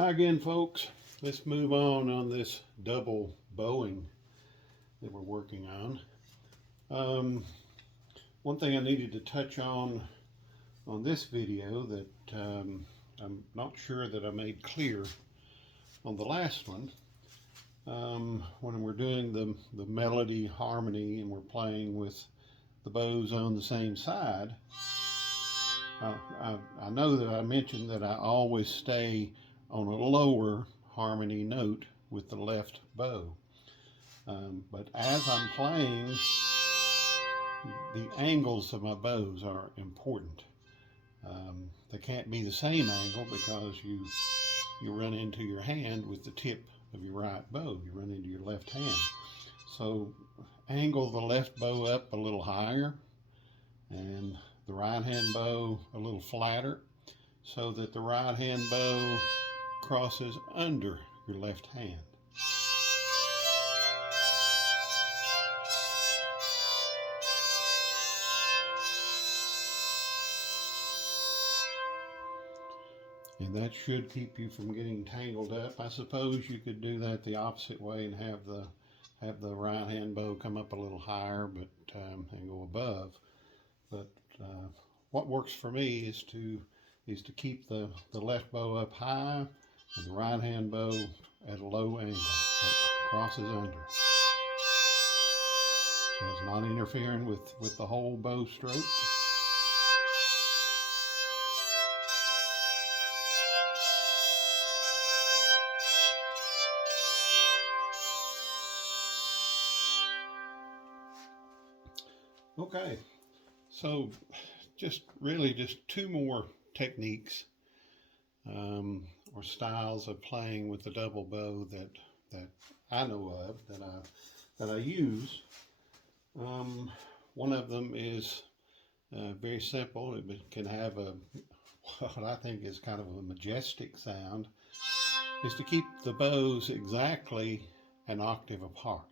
Hi again, folks. Let's move on this double bowing that we're working on. One thing I needed to touch on this video that I'm not sure that I made clear on the last one. When we're doing the melody harmony and we're playing with the bows on the same side, I know that I mentioned that I always stay on a lower harmony note with the left bow. But as I'm playing, the angles of my bows are important. They can't be the same angle because you run into your hand with the tip of your right bow. You run into your left hand. So angle the left bow up a little higher and the right hand bow a little flatter so that the right hand bow crosses under your left hand. And that should keep you from getting tangled up. I suppose you could do that the opposite way and have the right hand bow come up a little higher, but and go above. But what works for me is to keep the left bow up high and the right hand bow at a low angle so it crosses under. So it's not interfering with the whole bow stroke. Okay, so just two more techniques or styles of playing with the double bow that I know of that I use. One of them is very simple. It can have what I think is kind of a majestic sound. Is to keep the bows exactly an octave apart.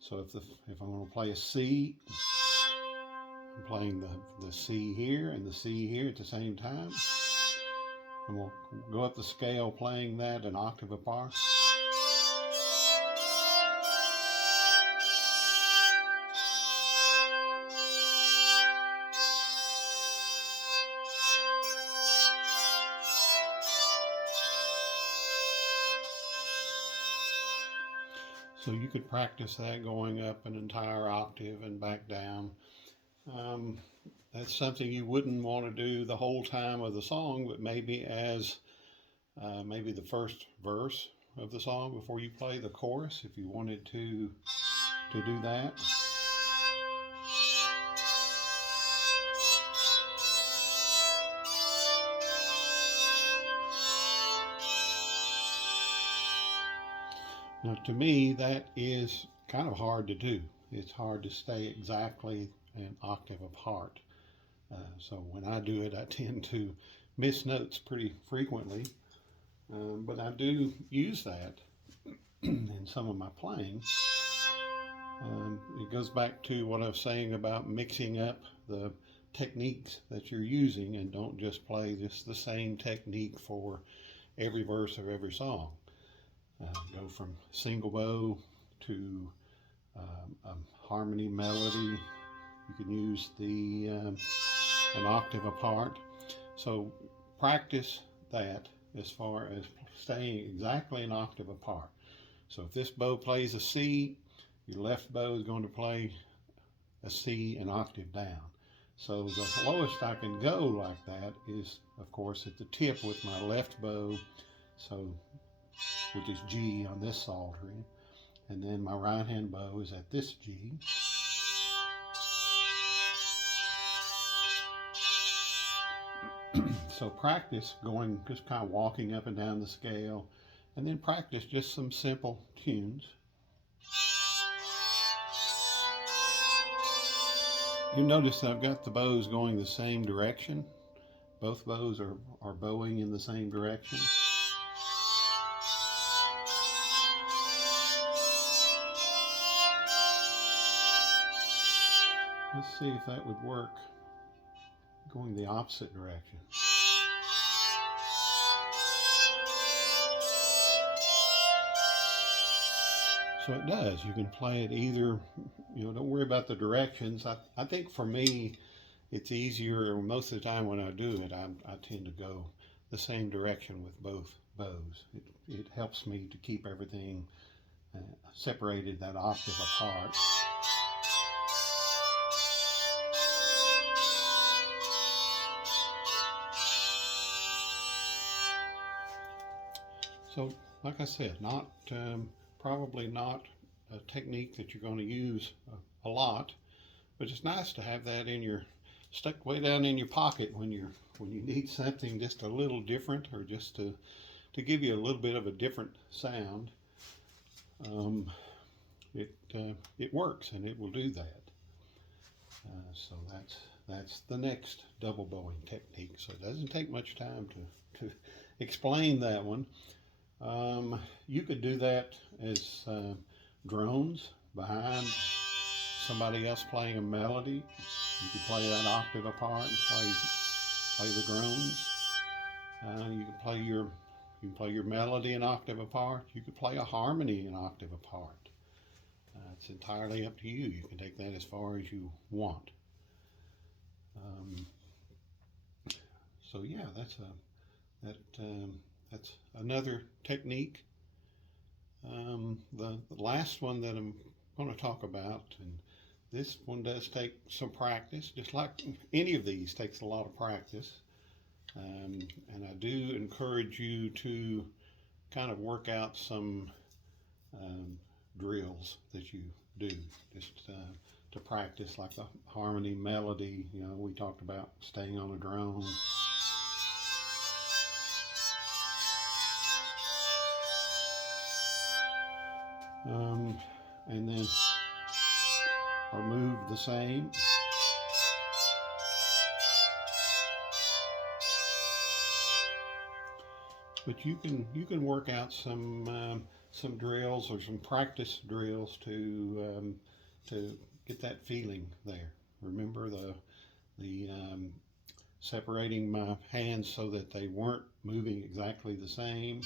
So if I'm going to play a C, I'm playing the C here and the C here at the same time. And we'll go up the scale playing that an octave apart. So you could practice that going up an entire octave and back down. That's something you wouldn't want to do the whole time of the song, but maybe as maybe the first verse of the song before you play the chorus, if you wanted to do that. Now, to me, that is kind of hard to do. It's hard to stay exactly an octave apart. So when I do it, I tend to miss notes pretty frequently. But I do use that in some of my playing. It goes back to what I was saying about mixing up the techniques that you're using and don't just play the same technique for every verse of every song. Go from single bow to a harmony melody. You can use an octave apart. So practice that as far as staying exactly an octave apart. So if this bow plays a C, your left bow is going to play a C an octave down. So the lowest I can go like that is, of course, at the tip with my left bow, so which is G on this psaltery, and then my right hand bow is at this G. So practice going, just kind of walking up and down the scale, and then practice just some simple tunes. You notice that I've got the bows going the same direction. Both bows are bowing in the same direction. Let's see if that would work going the opposite direction. So it does. You can play it either, don't worry about the directions. I think for me, it's easier, most of the time when I do it, I tend to go the same direction with both bows. It helps me to keep everything separated that octave apart. So, like I said, probably not a technique that you're going to use a lot, but it's nice to have that stuck way down in your pocket when you need something just a little different, or just to give you a little bit of a different sound. It works, and it will do that. So that's the next double bowing technique. So it doesn't take much time to explain that one. You could do that as drones behind somebody else playing a melody. You could play that octave apart and play the drones. You can play your melody an octave apart. You could play a harmony an octave apart. It's entirely up to you. You can take that as far as you want. So yeah, that's another technique. The last one that I'm going to talk about, and this one does take some practice, just like any of these takes a lot of practice. And I do encourage you to kind of work out some drills that you do, just to practice, like the harmony, melody. We talked about staying on a drone. And then or move the same. But you can work out some drills or some practice drills to get that feeling there. Remember the separating my hands so that they weren't moving exactly the same.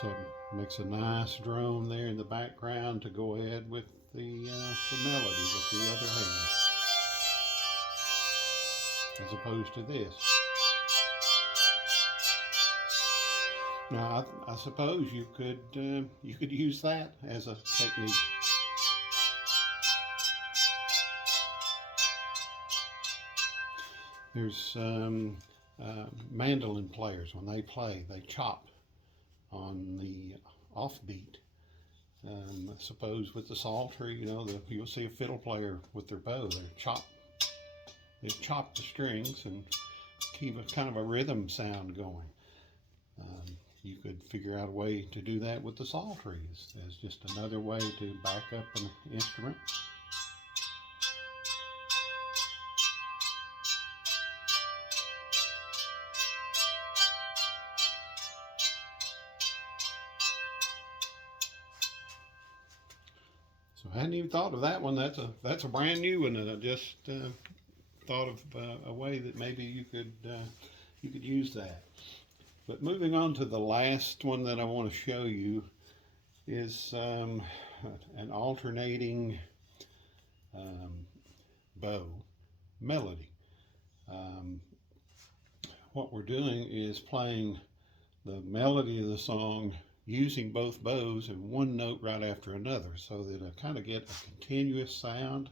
So it makes a nice drone there in the background to go ahead with the melody with the other hand, as opposed to this. Now, I suppose you could use that as a technique. There's mandolin players, when they play, they chop on the offbeat. I suppose with the psaltery, you'll see a fiddle player with their bow. They chop the strings and keep a kind of a rhythm sound going. You could figure out a way to do that with the psaltery as just another way to back up an instrument. So I hadn't even thought of that one. That's a brand new one, and I just thought of a way that maybe you could use that. But moving on to the last one that I want to show you is an alternating bow melody. What we're doing is playing the melody of the song using both bows and one note right after another, so that I kind of get a continuous sound.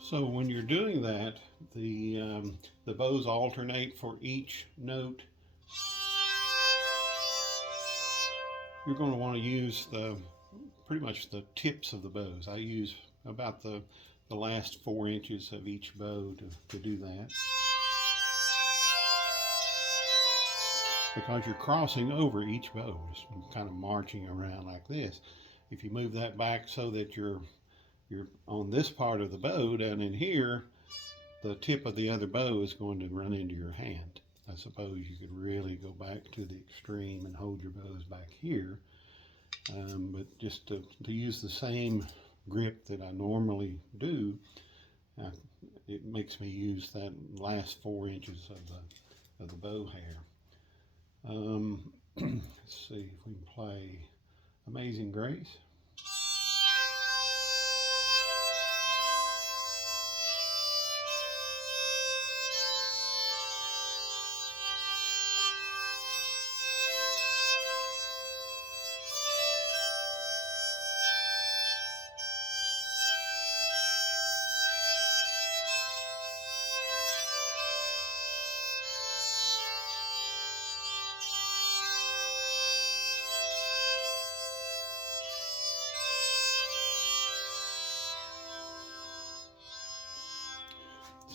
So when you're doing that, the bows alternate for each note. You're going to want to use pretty much the tips of the bows. I use about the last 4 inches of each bow to do that, because you're crossing over each bow, just kind of marching around like this. if you move that back so that you're on this part of the bow down in here, the tip of the other bow is going to run into your hand. I suppose you could really go back to the extreme and hold your bows back here, but just to use the same grip that I normally do, it makes me use that last 4 inches of the bow hair. Let's see if we can play Amazing Grace.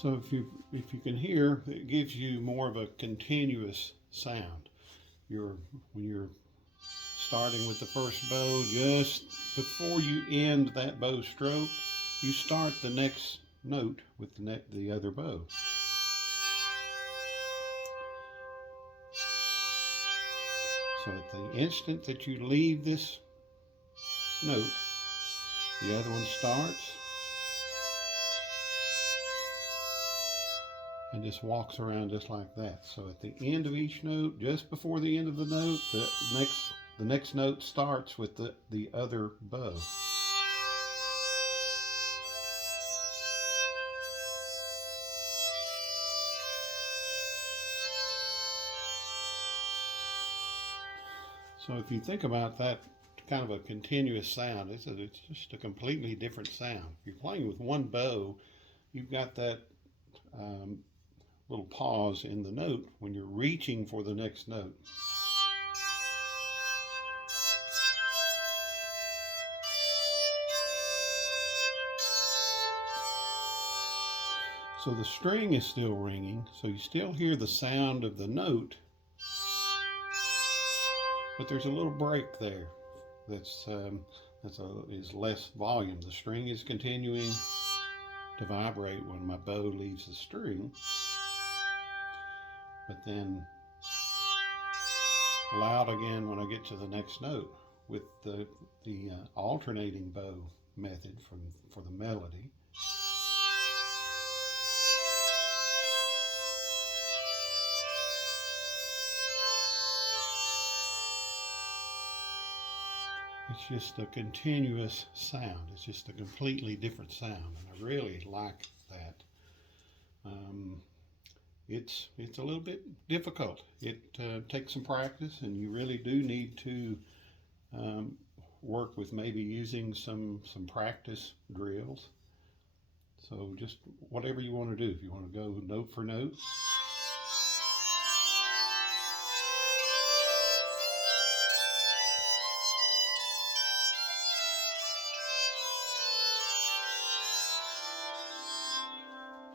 So if you can hear, it gives you more of a continuous sound. When you're starting with the first bow, just before you end that bow stroke, you start the next note with the other bow. So at the instant that you leave this note, the other one starts and just walks around just like that. So at the end of each note, just before the end of the note, the next note starts with the other bow. So if you think about that kind of a continuous sound, it's just a completely different sound. If you're playing with one bow, you've got that little pause in the note when you're reaching for the next note. So the string is still ringing, so you still hear the sound of the note, but there's a little break there is less volume. The string is continuing to vibrate when my bow leaves the string, but then loud again when I get to the next note. With the alternating bow method for the melody, it's just a continuous sound. It's just a completely different sound, and I really like that. It's a little bit difficult. It takes some practice, and you really do need to work with maybe using some practice drills. So just whatever you want to do. If you want to go note for note,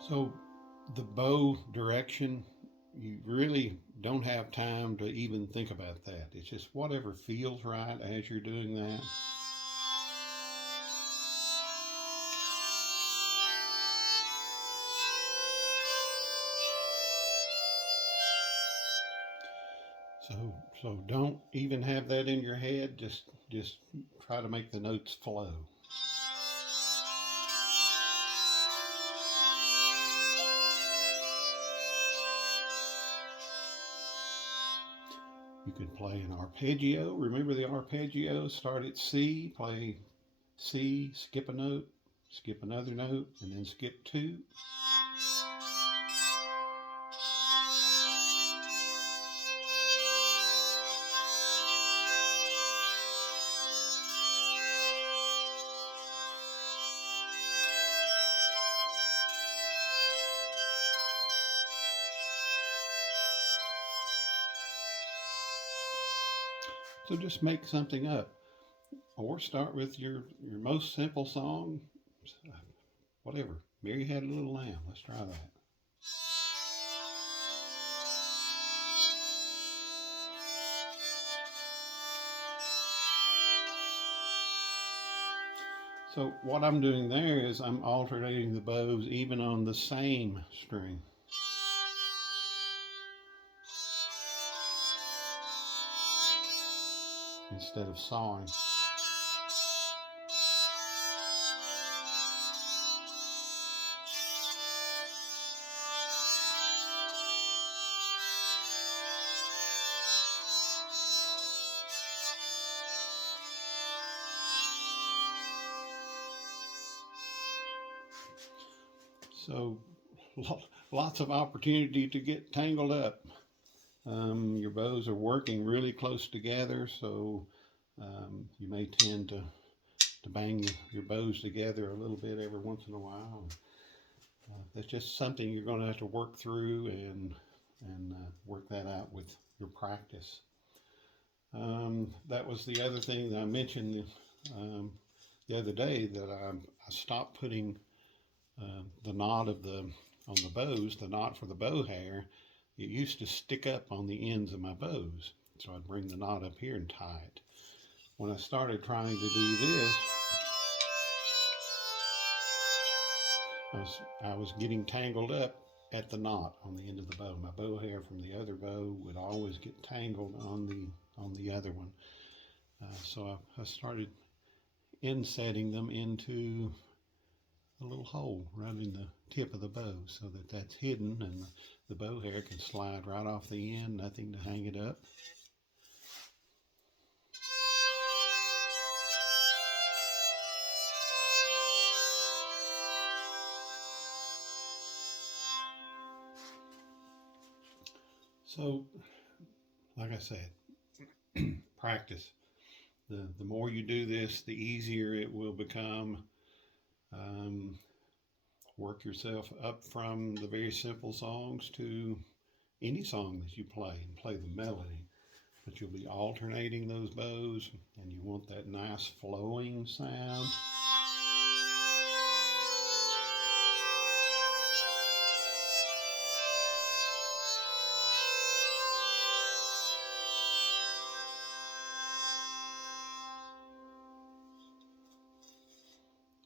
so the bow direction, you really don't have time to even think about that. It's just whatever feels right as you're doing that. So don't even have that in your head. Just try to make the notes flow. You could play an arpeggio. Remember the arpeggio? Start at C, play C, skip a note, skip another note, and then skip 2. So just make something up, or start with your most simple song, whatever. Mary Had a Little Lamb. Let's try that. So what I'm doing there is I'm alternating the bows even on the same string. Instead of sawing. So lots of opportunity to get tangled up. Your bows are working really close together, so you may tend to bang your bows together a little bit every once in a while. That's just something you're going to have to work through and work that out with your practice. That was the other thing that I mentioned the other day, that I stopped putting the knot on the bows, the knot for the bow hair. It used to stick up on the ends of my bows, so I'd bring the knot up here and tie it. When I started trying to do this, I was getting tangled up at the knot on the end of the bow. My bow hair from the other bow would always get tangled on the other one. So I started insetting them into a little hole right in the tip of the bow, so that that's hidden and the bow hair can slide right off the end, nothing to hang it up. So, like I said, practice. The more you do this, the easier it will become. Work yourself up from the very simple songs to any song that you play, and play the melody. But you'll be alternating those bows, and you want that nice flowing sound.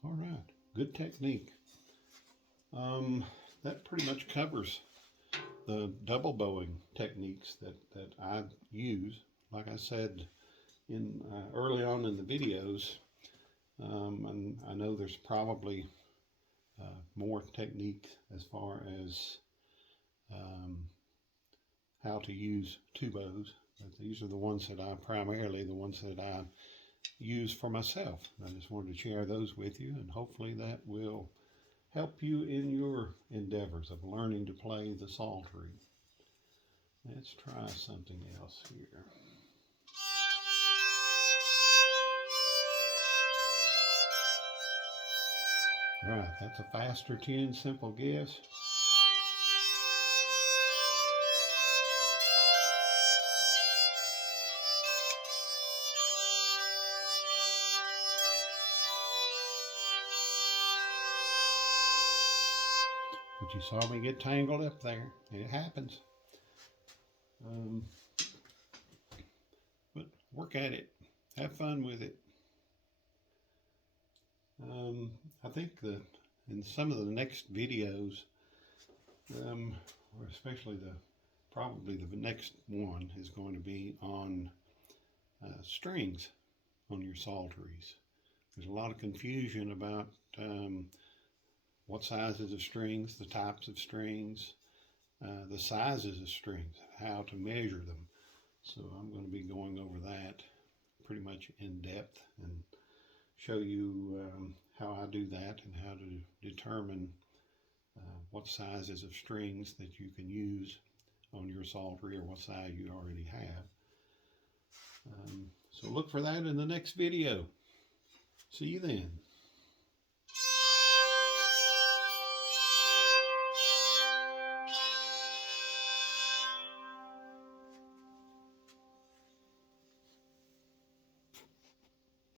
All right, good technique. That pretty much covers the double bowing techniques that I use. Like I said in early on in the videos, and I know there's probably more techniques as far as how to use two bows. But these are the ones that I use for myself. I just wanted to share those with you, and hopefully that will help you in your endeavors of learning to play the psaltery. Let's try something else here. All right, that's a faster tune, simple guess. But you saw me get tangled up there. It happens. But work at it. Have fun with it. I think in some of the next videos, or especially probably the next one is going to be on strings on your psalteries. There's a lot of confusion about what sizes of strings, the types of strings, the sizes of strings, how to measure them. So I'm going to be going over that pretty much in depth and show you how I do that and how to determine what sizes of strings that you can use on your psaltery, or what size you already have. So look for that in the next video. See you then.